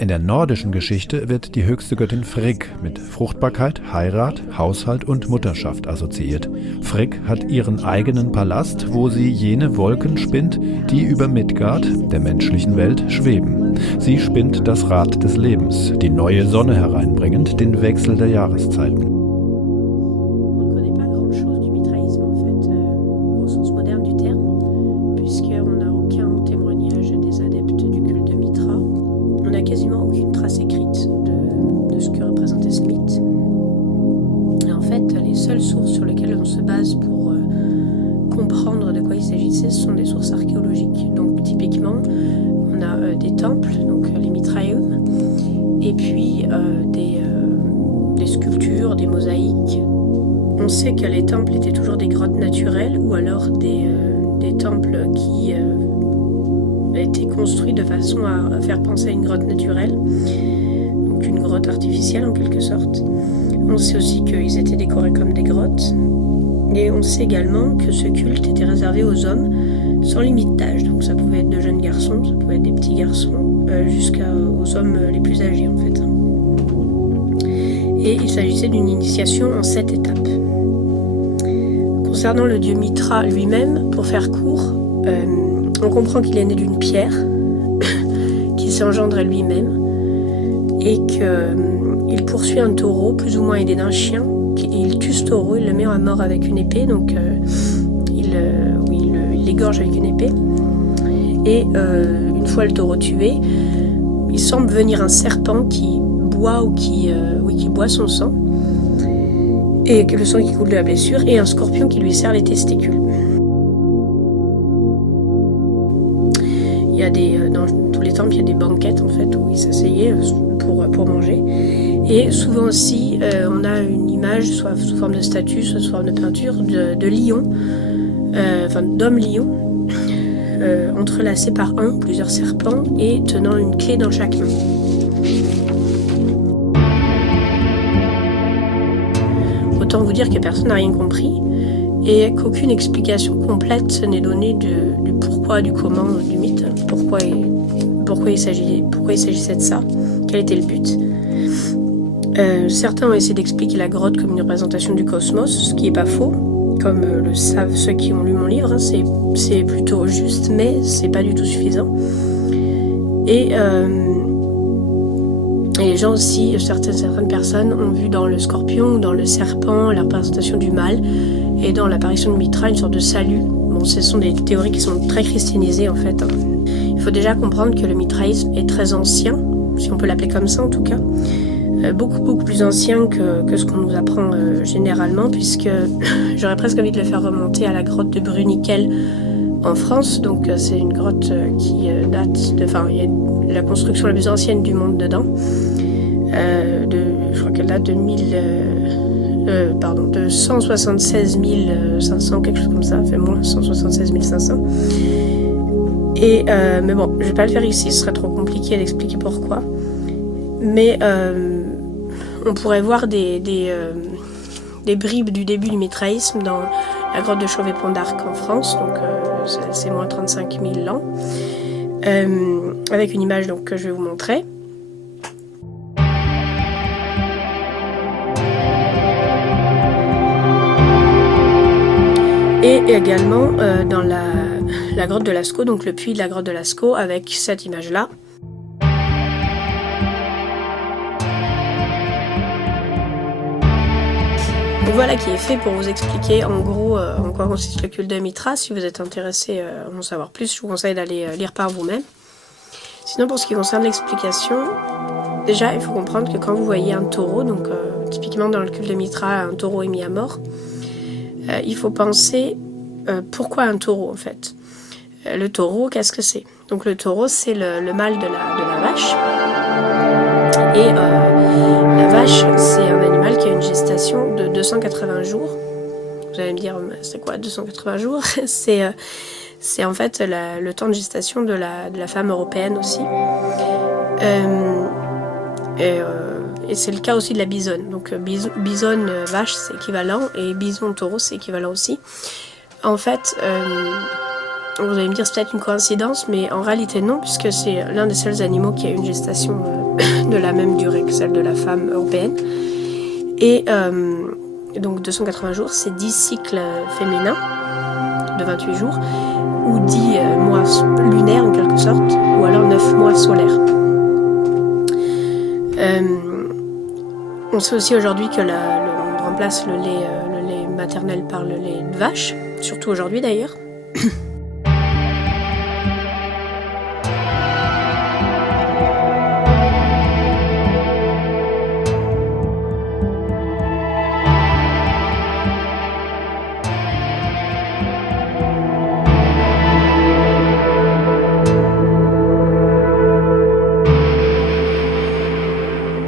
In der nordischen Geschichte wird die höchste Göttin Frigg mit Fruchtbarkeit, Heirat, Haushalt und Mutterschaft assoziiert. Frigg hat ihren eigenen Palast, wo sie jene Wolken spinnt, die über Midgard, der menschlichen Welt, schweben. Sie spinnt das Rad des Lebens, die neue Sonne hereinbringend, den Wechsel der Jahreszeiten. Quasiment aucune trace écrite de ce que représentait ce mythe. Et en fait, les seules sources sur lesquelles on se base pour comprendre de quoi il s'agissait, ce sont des sources archéologiques. Donc typiquement, on a des temples, donc les Mitraeum, et puis des sculptures, des mosaïques. On sait que les temples étaient toujours des grottes naturelles ou alors des temples qui a été construit de façon à faire penser à une grotte naturelle, donc une grotte artificielle en quelque sorte. On sait aussi qu'ils étaient décorés comme des grottes, et on sait également que ce culte était réservé aux hommes sans limite d'âge, donc ça pouvait être de jeunes garçons, ça pouvait être des petits garçons, jusqu'aux hommes les plus âgés en fait. Et il s'agissait d'une initiation en 7 étapes. Concernant le dieu Mitra lui-même, pour faire court, on comprend qu'il est né d'une pierre, qu'il s'est engendré lui-même, et qu'il poursuit un taureau, plus ou moins aidé d'un chien. Il tue ce taureau, il le met à mort avec une épée, donc il l'égorge avec une épée. Et une fois le taureau tué, il semble venir un serpent qui boit qui boit son sang, et le sang qui coule de la blessure, et un scorpion qui lui serre les testicules. Dans tous les temples, il y a des banquettes en fait où ils s'asseyaient pour manger. Et souvent aussi, on a une image, soit sous forme de statue, soit sous forme de peinture, de lion, d'homme lion, entrelacé par plusieurs serpents, et tenant une clé dans chaque main. Autant vous dire que personne n'a rien compris et qu'aucune explication complète n'est donnée du pourquoi, du comment, du mythe, pourquoi il s'agissait de ça, quel était le but. Certains ont essayé d'expliquer la grotte comme une représentation du cosmos, ce qui n'est pas faux, comme le savent ceux qui ont lu mon livre, c'est plutôt juste, mais c'est pas du tout suffisant. Et les gens aussi, certaines personnes ont vu dans le scorpion ou dans le serpent la représentation du mal, et dans l'apparition de Mitra une sorte de salut. Bon, ce sont des théories qui sont très christianisées en fait. Il faut déjà comprendre que le mitraïsme est très ancien, si on peut l'appeler comme ça en tout cas, beaucoup plus ancien que ce qu'on nous apprend généralement, puisque j'aurais presque envie de le faire remonter à la grotte de Bruniquel en France. Donc c'est une grotte qui date il y a la construction la plus ancienne du monde dedans. Je crois qu'elle date de 176 500, quelque chose comme ça, fait moins 176 500. Et mais bon, je vais pas le faire ici, ce serait trop compliqué d'expliquer pourquoi. Mais on pourrait voir des bribes du début du mitraïsme dans la grotte de Chauvet-Pont d'Arc en France, donc c'est moins 35 000 ans, avec une image donc, que je vais vous montrer. Et également dans la grotte de Lascaux, donc le puits de la grotte de Lascaux, avec cette image-là. Donc voilà qui est fait pour vous expliquer en gros en quoi consiste le culte de Mitra. Si vous êtes intéressé à en savoir plus, je vous conseille d'aller lire par vous-même. Sinon, pour ce qui concerne l'explication, déjà il faut comprendre que quand vous voyez un taureau, donc typiquement dans le culte de Mitra, un taureau est mis à mort, il faut penser pourquoi un taureau en fait. Le taureau, qu'est-ce que c'est? Donc le taureau, c'est le mâle de la vache. Et la vache, c'est un animal qui a une gestation de 280 jours. Vous allez me dire, c'est quoi 280 jours? C'est en fait le temps de gestation de la femme européenne aussi. Et c'est le cas aussi de la bisonne. Donc bisonne vache, c'est équivalent, et bison taureau, c'est équivalent aussi. En fait, Vous allez me dire c'est peut-être une coïncidence, mais en réalité non, puisque c'est l'un des seuls animaux qui a une gestation de la même durée que celle de la femme européenne. Et donc 280 jours, c'est 10 cycles féminins de 28 jours, ou 10 mois lunaires en quelque sorte, ou alors 9 mois solaires. On sait aussi aujourd'hui que on remplace le lait maternel par le lait de vache, surtout aujourd'hui d'ailleurs.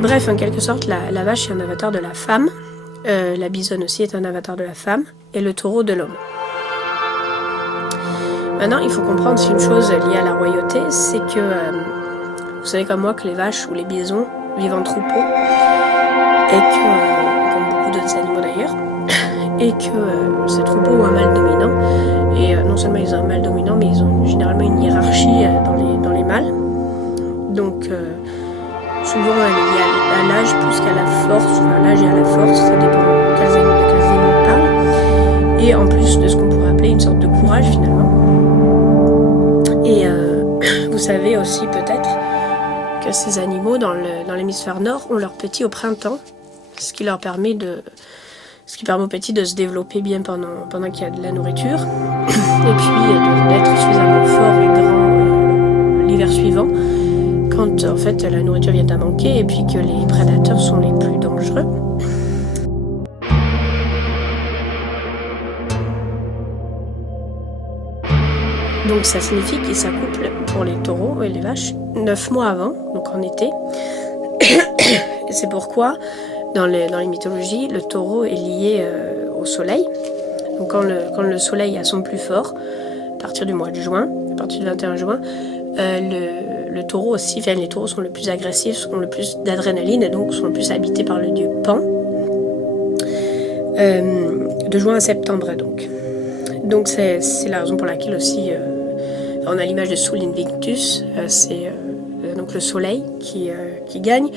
Bref, en quelque sorte, la vache est un avatar de la femme, la bisonne aussi est un avatar de la femme, et le taureau de l'homme. Maintenant, il faut comprendre une chose liée à la royauté, c'est que, vous savez comme moi, que les vaches ou les bisons vivent en troupeau, et que, comme beaucoup d'autres animaux d'ailleurs, et que ces troupeaux ont un mâle dominant, et non seulement ils ont un mâle dominant, mais ils ont généralement une hiérarchie dans les mâles. Donc, souvent elle est liée à l'âge plus qu'à la force, enfin l'âge et à la force, ça dépend de quels animaux on parle. Et en plus de ce qu'on pourrait appeler une sorte de courage finalement. Et vous savez aussi peut-être que ces animaux dans l'hémisphère nord ont leurs petits au printemps, ce qui permet aux petits de se développer bien pendant qu'il y a de la nourriture, et puis d'être suffisamment fort et grand l'hiver suivant, quand en fait la nourriture vient à manquer et puis que les prédateurs sont les plus dangereux. Donc ça signifie qu'ils s'accouplent pour les taureaux et les vaches 9 mois avant, donc en été. Et c'est pourquoi dans les mythologies, le taureau est lié au soleil. Donc quand le soleil est à son plus fort, à partir du mois de juin, à partir du 21 juin, le taureau aussi, enfin, les taureaux sont le plus agressifs, ont le plus d'adrénaline et donc sont le plus habités par le dieu Pan. De juin à septembre donc. Donc c'est la raison pour laquelle aussi on a l'image de Sol Invictus, c'est donc le soleil qui gagne.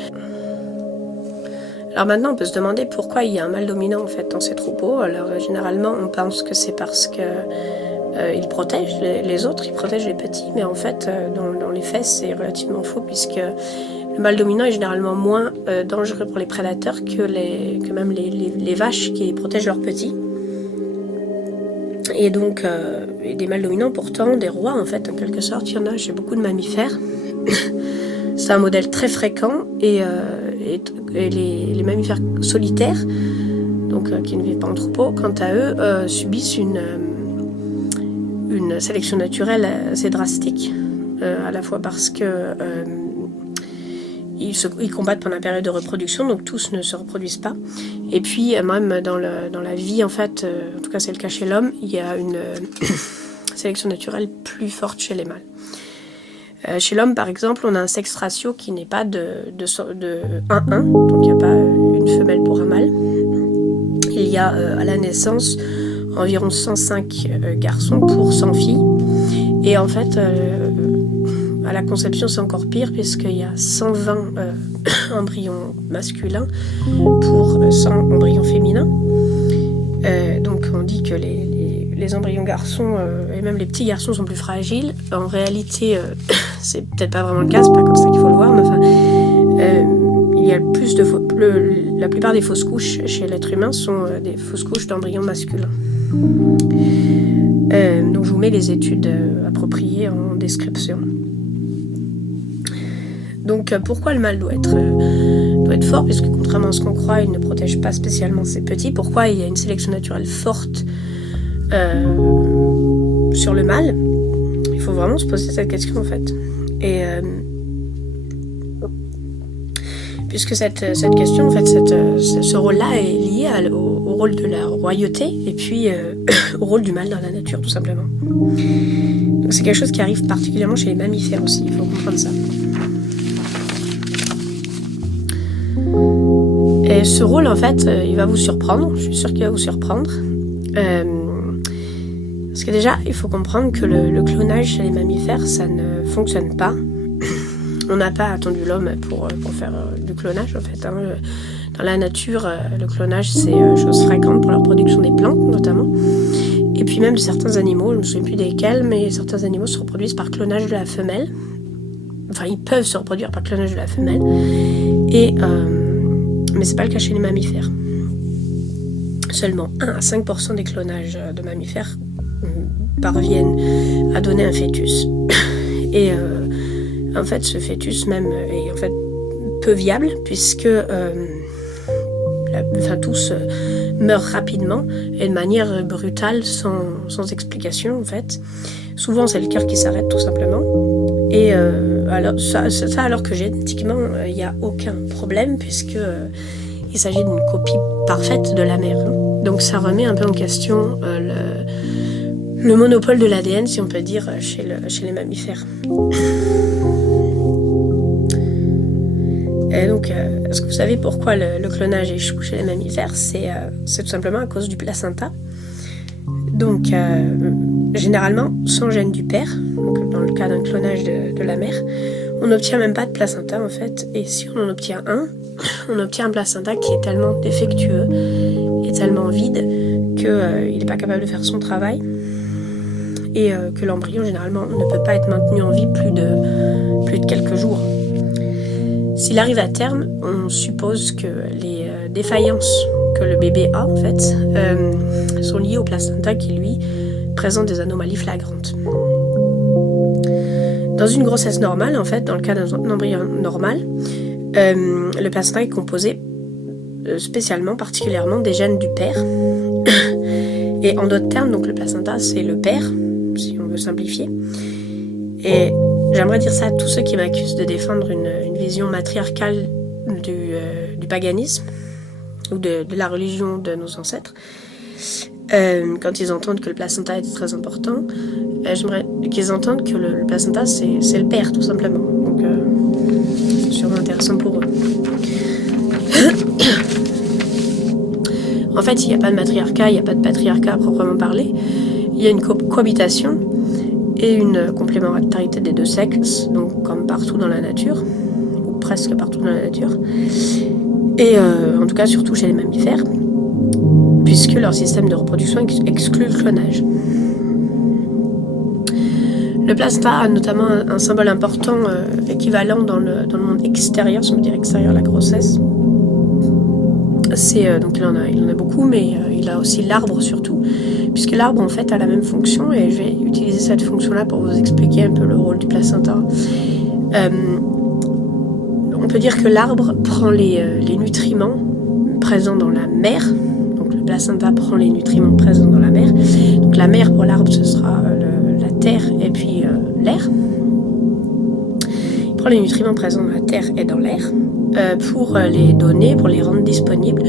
Alors maintenant on peut se demander pourquoi il y a un mâle dominant en fait dans ces troupeaux. Alors généralement on pense que c'est parce que il protège les autres, il protège les petits, mais en fait dans les faits c'est relativement faux puisque le mâle dominant est généralement moins dangereux pour les prédateurs que même les vaches qui protègent leurs petits. Et donc, des mâles dominants pourtant, des rois en fait, en quelque sorte, il y en a chez beaucoup de mammifères. C'est un modèle très fréquent et les mammifères solitaires, donc qui ne vivent pas en troupeau, quant à eux, subissent une sélection naturelle assez drastique, à la fois parce que ils combattent pendant la période de reproduction, donc tous ne se reproduisent pas. Et puis même dans la vie, en fait, en tout cas c'est le cas chez l'homme, il y a une sélection naturelle plus forte chez les mâles. Chez l'homme, par exemple, on a un sexe ratio qui n'est pas de 1-1, donc il n'y a pas une femelle pour un mâle. Il y a à la naissance environ 105 garçons pour 100 filles. Et en fait, à la conception, c'est encore pire puisqu'il y a 120 embryons masculins pour 100 embryons féminins. Donc on dit que les embryons garçons et même les petits garçons sont plus fragiles. En réalité, c'est peut-être pas vraiment le cas, c'est pas comme ça qu'il faut le voir, mais enfin, il y a plus la plupart des fausses couches chez l'être humain sont des fausses couches d'embryons masculins. Donc je vous mets les études appropriées en description. Donc pourquoi le mâle doit être fort, puisque contrairement à ce qu'on croit, il ne protège pas spécialement ses petits. Pourquoi il y a une sélection naturelle forte sur le mâle? Il faut vraiment se poser cette question en fait. Et puisque cette question, en fait, ce rôle-là est lié au rôle de la royauté et puis au rôle du mâle dans la nature, tout simplement. Donc c'est quelque chose qui arrive particulièrement chez les mammifères aussi, il faut comprendre ça. Et ce rôle, en fait, il va vous surprendre, je suis sûre qu'il va vous surprendre. Parce que déjà, il faut comprendre que le clonage chez les mammifères, ça ne fonctionne pas. On n'a pas attendu l'homme pour faire du clonage, en fait. Dans la nature, le clonage, c'est chose fréquente pour la production des plantes, notamment. Et puis même de certains animaux, je ne me souviens plus desquels, mais certains animaux se reproduisent par clonage de la femelle. Enfin, ils peuvent se reproduire par clonage de la femelle. Mais c'est pas le cas chez les mammifères. Seulement 1 à 5% des clonages de mammifères parviennent à donner un fœtus. Et en fait, ce fœtus même est en fait peu viable, puisque tous meurent rapidement et de manière brutale, sans explication en fait. Souvent, c'est le cœur qui s'arrête tout simplement. Et alors que génétiquement, il n'y a aucun problème, puisque il s'agit d'une copie parfaite de la mère. Donc ça remet un peu en question le monopole de l'ADN, si on peut dire, chez les mammifères. Et donc, est-ce que vous savez pourquoi le clonage échoue chez les mammifères ? C'est tout simplement à cause du placenta. Donc, généralement, sans gène du père, donc dans le cas d'un clonage de la mère, on n'obtient même pas de placenta en fait. Et si on en obtient on obtient un placenta qui est tellement défectueux et tellement vide qu'il n'est pas capable de faire son travail. Et que l'embryon, généralement, ne peut pas être maintenu en vie plus de quelques jours. S'il arrive à terme, on suppose que les défaillances que le bébé a, en fait, sont liées au placenta qui, lui, présente des anomalies flagrantes. Dans une grossesse normale, en fait, dans le cas d'un embryon normal, le placenta est composé spécialement, particulièrement, des gènes du père. Et en d'autres termes, donc le placenta, c'est le père, si on veut simplifier. Et j'aimerais dire ça à tous ceux qui m'accusent de défendre une vision matriarcale du paganisme ou de la religion de nos ancêtres. Quand ils entendent que le placenta est très important, j'aimerais qu'ils entendent que le placenta, c'est le père, tout simplement. Donc, c'est sûrement intéressant pour eux. En fait, il n'y a pas de matriarcat, il n'y a pas de patriarcat à proprement parler. Il y a une cohabitation et une complémentarité des deux sexes, donc comme partout dans la nature, ou presque partout dans la nature, et en tout cas surtout chez les mammifères, puisque leur système de reproduction exclut le clonage. Le placenta a notamment un symbole important, équivalent dans le monde extérieur, si on veut dire extérieur à la grossesse. Donc il en a beaucoup, mais il a aussi l'arbre surtout, puisque l'arbre en fait a la même fonction, et je vais utiliser cette fonction-là pour vous expliquer un peu le rôle du placenta. On peut dire que l'arbre prend les nutriments présents dans la mer, donc le placenta prend les nutriments présents dans la mer. Donc la mer pour l'arbre, ce sera la terre et puis l'air. Il prend les nutriments présents dans la terre et dans l'air pour les donner, pour les rendre disponibles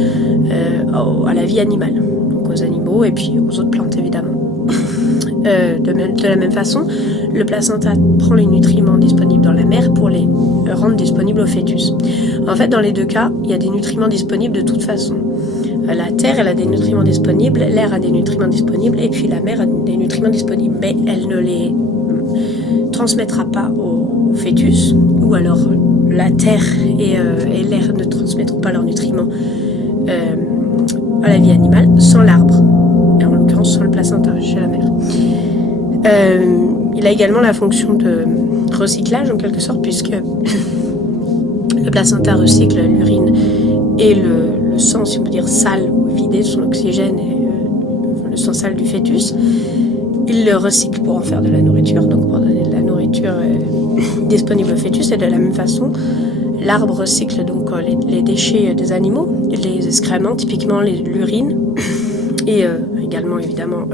à la vie animale, donc aux animaux et puis aux autres plantes évidemment. De la même façon, le placenta prend les nutriments disponibles dans la mer pour les rendre disponibles au fœtus. En fait, dans les deux cas, il y a des nutriments disponibles de toute façon. La terre, elle a des nutriments disponibles, l'air a des nutriments disponibles, et puis la mer a des nutriments disponibles. Mais elle ne les transmettra pas au fœtus, ou alors la terre et l'air ne transmettront pas leurs nutriments à la vie animale sans l'arbre, et en l'occurrence sans le placenta chez la mère. Il a également la fonction de recyclage en quelque sorte, puisque le placenta recycle l'urine et le sang, si on peut dire sale, ou vidé de son oxygène, et le sang sale du fœtus. Il le recycle pour en faire de la nourriture, donc pour donner de la nourriture disponible au fœtus. Et de la même façon, l'arbre recycle donc les déchets des animaux, les excréments, typiquement l'urine, et également évidemment